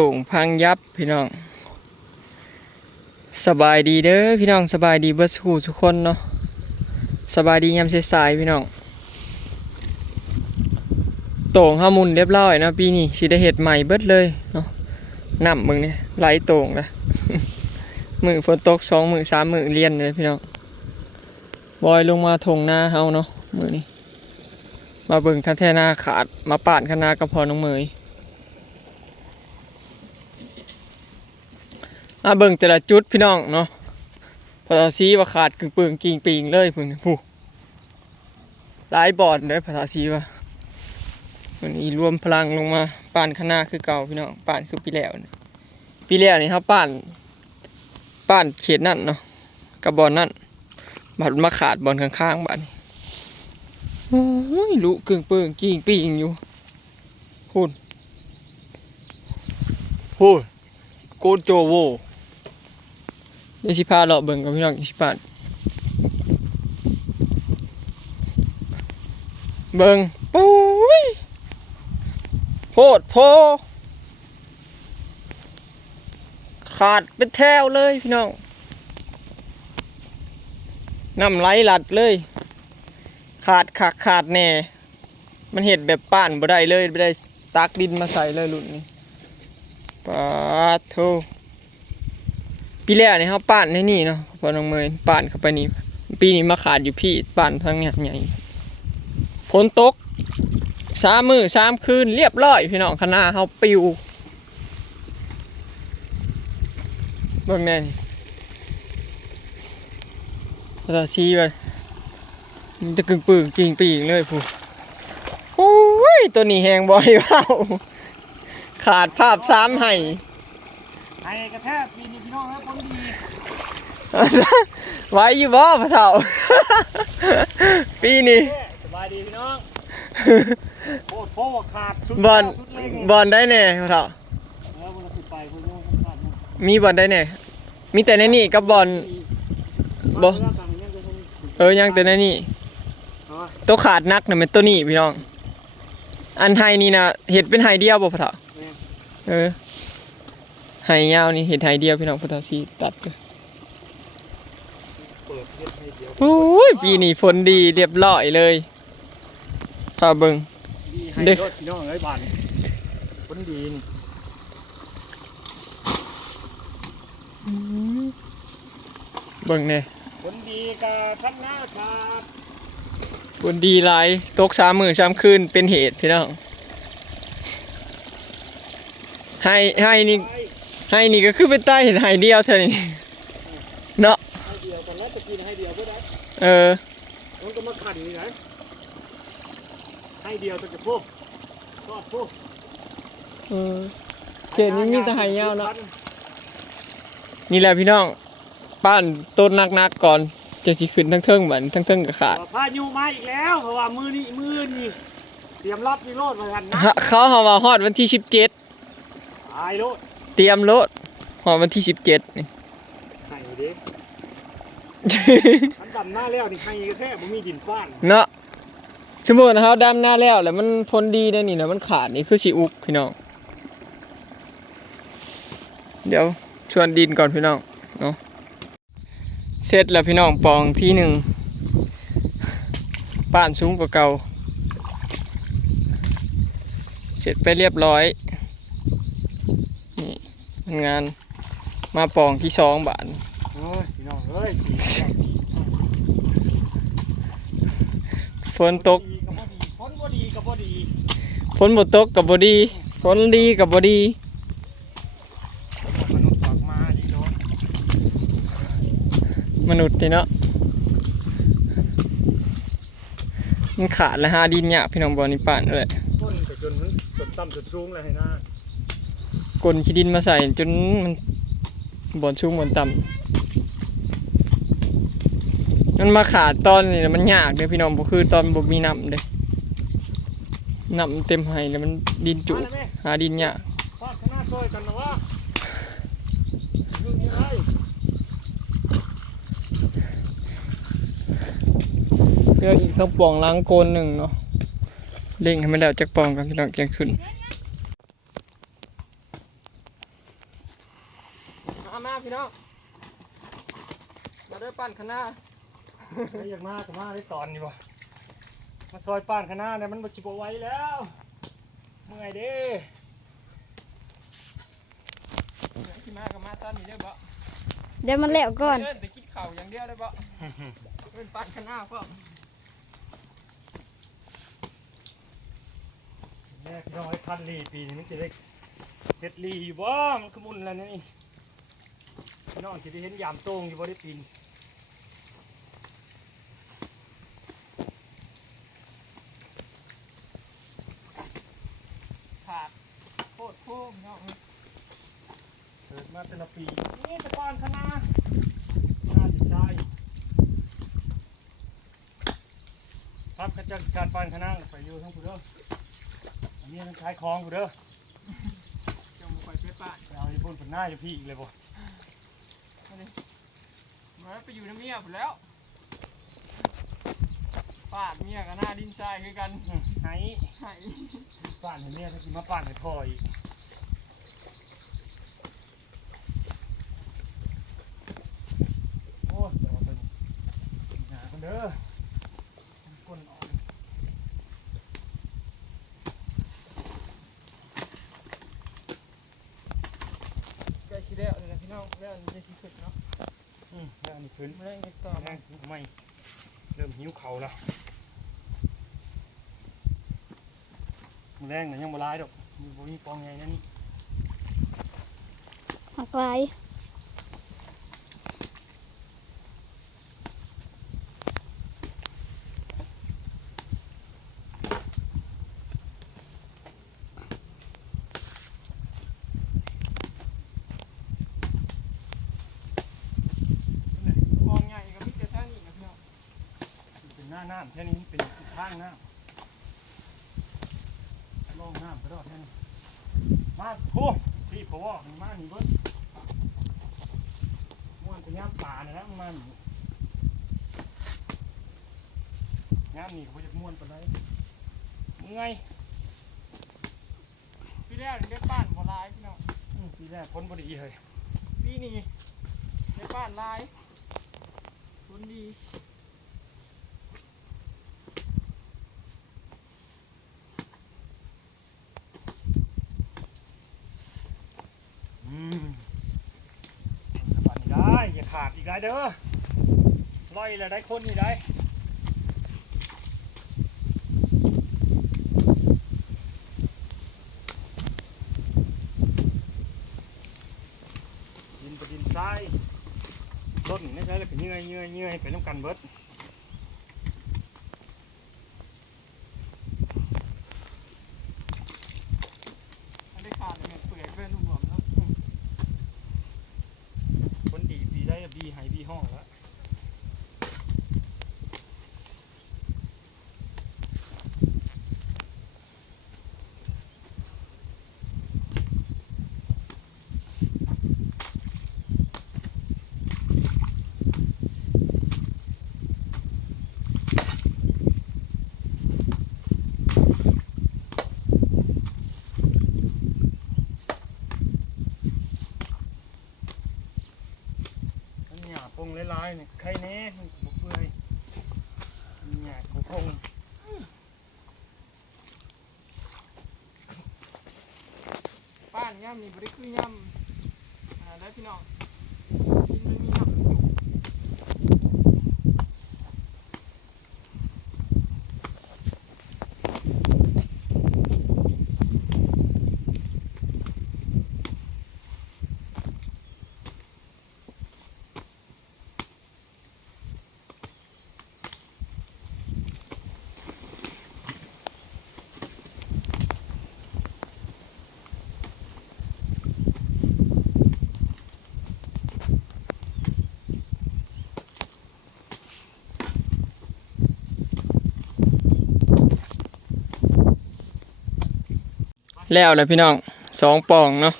ต่งพังยับพี่น้องสบายดีเด้อพี่น้องสบายดีเบิดสู่ทุกคนเนาะสบายดียามสายๆพี่น้องโต่งห้ามุนเรียบร้อยนะปีนี้สิได้เห็ดใหม่เบิดเลยเนาะน้ำมึงเนี่ยไหลโต่งละ มือฝนตก2 มื้อ 3 มื้อเรียนเลยพี่น้องบอยลงมาทงนาเฮาเนาะมื้อนี้มาเบิ่งคันแท่นาขาดมาป่านคันนากระพอน้องเมยมาเบิ่งแต่ละจุดพี่น้องเนาะพอซีว่าขาดกึ่งปึงกิ่งปิงเลยพึ่งผู้หลายบอดเลยพอซีว่าวันนี้รวมพลังลงมาป่านคันนาคือเก่าพี่น้องป่านคือปีแล้วนี่ครับป่านเขตนั่นเนาะกับบอลนั่นบัดมาขาดบอลข้างๆบ้านนี้โอ้ยลุกึ่งเปิงกิ่งปีงอยู่พูดโกโจโวเดี๋ยวสิพาเราเบิ่งกับพี่น้องสิพาเบิ่งปุ้ยโพดโพขาดเป็นแถวเลยพี่น้องน้ำไหลหลัดเลยขาดแน่มันเห็ดแบบป้านบ่ได้เลยไม่ได้ตักดินมาใส่เลยรุ่นนี้ปาโถปีแรกนี่เขาป้านในนี่เนาะพอน้องเมยป้านเข้าไปนี่ปีนี้มาขาดอยู่พี่ป้านทั้งใหญ่ฝนตก3 มื้อ 3 คืนเรียบร้อยพี่น้องคณะเขาปิวเบิ่งแน่นี่ภาษาซีไปมันจะกึ่งปึงกิ่งปีงเลยผู้โอ้ยตัวนี้แหงบ่อยว้าวขาดภาพ3ให้กระแทกปีนี้พี่น้องครับผลดี ไว้อยู่บ่พ่อเฒ่า ปีนี้สบายดีพี่น้องโคตรขาดชุดบอลได้แน่พ่อเฒ่ามีบอลได้แน่มีแต่ในนี่กับบอลบ่ยังแต่ในนี่ตัวขาดนักน่ะมันตัวนี้พี่น้องอันไฮนี่นะเห็ดเป็นไฮเดียวบ่พ่อเฒ่าไฮยาวนี่เห็ดไฮเดียวพี่น้องพ่อเฒ่าสิตัดกันโอ้ยปีนี้ฝนดีเรียบร้อยเลยถ้าเบิ่งเด็กพี่น้องเอ้ยบ้านฝนดีนี่เบิ่งแน่ฝนดีกับท่านหน้าขาดฝนดีหลายตก3 มื้อ 3 คืนเป็นเหตุพี่น้องให้นี่ก็คือเป็นใต้เห็นไฮเดียวเท่านี้เนาะให้เดียวกันแล้วจะกินให้เดียวก็ได้มันก็มาขันนี่นะให้เดียวจะพูดก็พูดเขตนี้มีแต่ไฮยาวเนาะนี่แหละพี่น้องป้านต้นนักก่อนจะสิขึ้นทั้งเทิงเหมือนทั้งเทิงกับขาดพายุมาอีกแล้วเพราะว่ามือนี่เตรียมรับมีโลดมาทันนะเขาว่าฮอดวันที่17ตายโลดเตรียมโลดฮอดวันที่17นี่ให้ดิมันดำหน้าแล้วนี่ให้แท้บ่มีดินฟ้านเนาะสมมุติเขาดำหน้าแล้วมันพ้นดีได้นี่นะมันขาดนี่คือสิอุกพี่น้องเดี๋ยวชวนดินก่อนพี่น้องเนาะเสร็จแล้วพี่น้องปองที่1ป้านสูงกว่าเก่าเสร็จไปเรียบร้อยนี่งานมาปองที่2บาทพี่น้องเอ้ยฝนตกฝนบ่ดีกับบ่ดีฝนบ่ตกกับบ่ดีฝนดีกับบ่ดีมนุษย์นี่เนาะมันขาดแล้วหาดินเนี่ยพี่น้องบอลนี่ป่านเลยต้นจนมันจนต่ำจนสูงเลยให้หน้ากลขี้ดินมาใส่จนมันบอลสูงบอลต่ำมันมาขาดตอนนี่มันยากเลยพี่น้องบ่คือตอนบ่มีน้ำเลยน้ำเต็มให้แล้วมันดินจุหาดินเนี่ยพอดข้างหน้าช่วยกันนะว่าเลือกอีกสักปองล้างโกน1เนาะเล่งให้มันแล้วจากปองกันพี่น้องแกงขึ้น มาพี่น้องมาเด้อปั่นคณะ ไม่อยากมาก็มาได้ตอนนี้บ่มาซอยป้านคณะเนี่ยมันบ่สิบ่ไหวแล้วเมื่อยเด้ สิมากับมาตอนนี้เด้อบ่ เดี๋ยวมันแล้วก่อน เดินไปกินข้าวอย่างเดียวได้บ่เป็นปั่นคณะพ่อ แม่พี่น้องไอ้คันลีปีนี้มันจะได้เฮ็ดลีอยู่บ่มันขมุนแล้วนี่พี่น้องสิได้เห็นยามโต้งอยู่บ่ได้ปีน ขาดโคตรโค้งเนาะ เกิดมาแต่ละปีนี่ตะปานคณะน่าจะใช่ครับข้าเจ้าการปานคณะไปอยู่ทั้งผู้เด้ออันนี้ทั้งขายของผู้เด้อ จงไปเพื่อปั่น ไปเอาอยู่พุ่นผลหน้าอยู่พี่อีกเลยบ่ มาไปอยู่ในเมียผมแล้วป้าดเมียกับหน้าดินทรายคือกัน ไหน หาย ป่านเห็นเนี่ยถ้ากินมาป่านให้พ่ออีกโอ้ยเดี๋ยวเอาไปหาคนเด้อก้นออก ใกล้ชิแล้วเลยนะพี่น้องแล้วมันจะชิขึ้นเนาะ แล้วอันนี้ขึ้น มาเล่นกันต่อ แรงไม่เริ่มหิวเข่าแล้วมือแรงเนี่ยยังบ่ร้ายดอกมีบ่มีปองไงนั่นนี่ หักลาย กองใหญ่กับมิตรท่านี่นะพี่น้อง เป็นหน้าน้ำแค่นี้เป็นข้างน้ำล่องน้ำก็ได้แค่นี้มาโอ้พี่ผมว่ามันมาหนีเบิ้ลม้วนไปย่ำป่าเนี่ยนะมันมาหนีย่ำหนีเขาจะม้วนไปไหนมึงไง พี่แรกได้ป้านบ่ลายพี่น้อง ปีแรกพ้นพอดีเลย พี่นี่ได้ป้านลายคนดี สบัดนี่ได้อย่าขาดอีกได้เด้อร้อยแล้วได้คนนี่ได้ดินไปดินทรายต้นไม่ใช่แล้วก็เงื่อยให้เป็นน้ำกันเบิด มันได้ขาดเลยเปื่อยเพื่อนรวมแล้ว คนดีปีได้บีหายบีห้องแล้ว หยาปงลายๆเนี่ยใครแน่บกเปื่อยหยาบกพง ป้านย่ำนี่บริคือย่ำได้พี่น้องกินมันมีน้ำอยู่ แล้วเลยพี่น้อง2 ปองเนาะ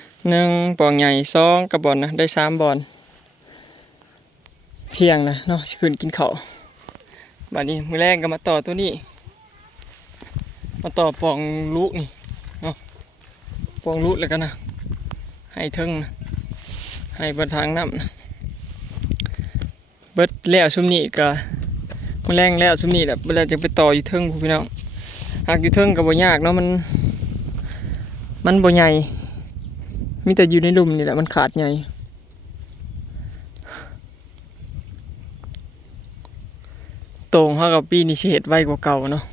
1 ปองใหญ่2 กระบอกนะได้3 บอนเพียงนะเนาะสิขึ้นกินข้าวบัดนี้มื้อแรงก็มาต่อตัวนี้มาต่อปองลุนี่เนาะปองลุแล้วกันนะให้ถึงนะ ให้เบิดทางน้ำนะเบิดแล้วซุมนี้ก็มันแรงแล้วซุมนี้แหละเวลาจะไปต่ออยู่เทิงพี่น้องหากอยู่เทิงก็บ่ยากเนาะมันบ่ใหญ่มีแต่อยู่ในหลุมนี่แหละมันขาดใหญ่โต่งเฮากับปีนี้สิเฮ็ดไวกว่าเก่าเนาะ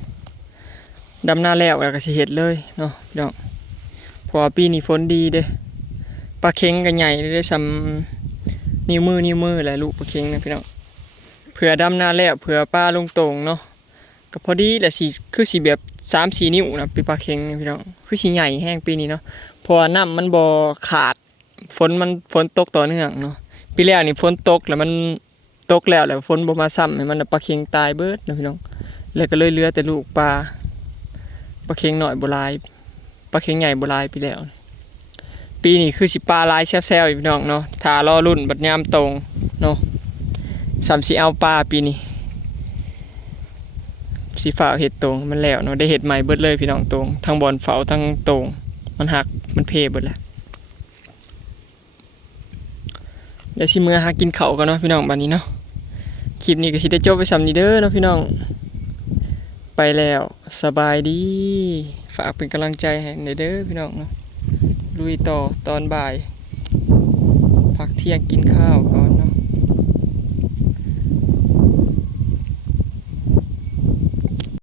ดำหน้าแล้วก็สิเฮ็ดเลยเนาะพี่น้องเพราะว่าปีนี้ฝนดีเด้ปลาเค็งก็ใหญ่ได้ซ้ำนิ้วมือแหละลูกปลาเค็งนะพี่น้องเผื่อดำหน้าแล้วเผื่อปลาลงโต่งเนาะก็พอดีแหละสิคือสิแบบ 3-4 นิ้วนะปลาเค็งนะพี่น้องคือสิใหญ่แห้งปีนี้เนาะเพราะว่าน้ำมันบ่ขาดฝนตกต่อเนื่องเนาะปีแล้วนี่ฝนตกแล้วมันตกแล้วฝนบ่มาซ้ำให้มันปลาเค็งตายเบิดนะพี่น้องแล้วก็เลยเหลือแต่ลูกปลาเค็งน้อยบ่หลายปลาเค็งใหญ่บ่หลายปีแล้วปีนี้คือสิปลาหลายแซ่บๆอีกพี่น้องเนาะถ้ารอรุ่นบัดยามตรงเนาะซ้ำสิเอาปลาปีนี้สิฝ่าเฮ็ดตรงมันแล้วเนาะได้เฮ็ดใหม่เบิดเลยพี่น้องตรงทั้งบอนเฝ้าทั้งตรงมันหักมันเพเบิดแล้วเดี๋ยวสิมื้อหากินข้าวกันเนาะพี่น้องบัดนี้เนาะคลิปนี้ก็สิได้จบไปส่ำนี้เด้อเนาะพี่น้องไปแล้วสบายดีฝากเป็นกำลังใจให้เด้อพี่น้องเนาะลุยต่อตอนบ่ายพักเที่ยงกินข้าวก่อนเนาะ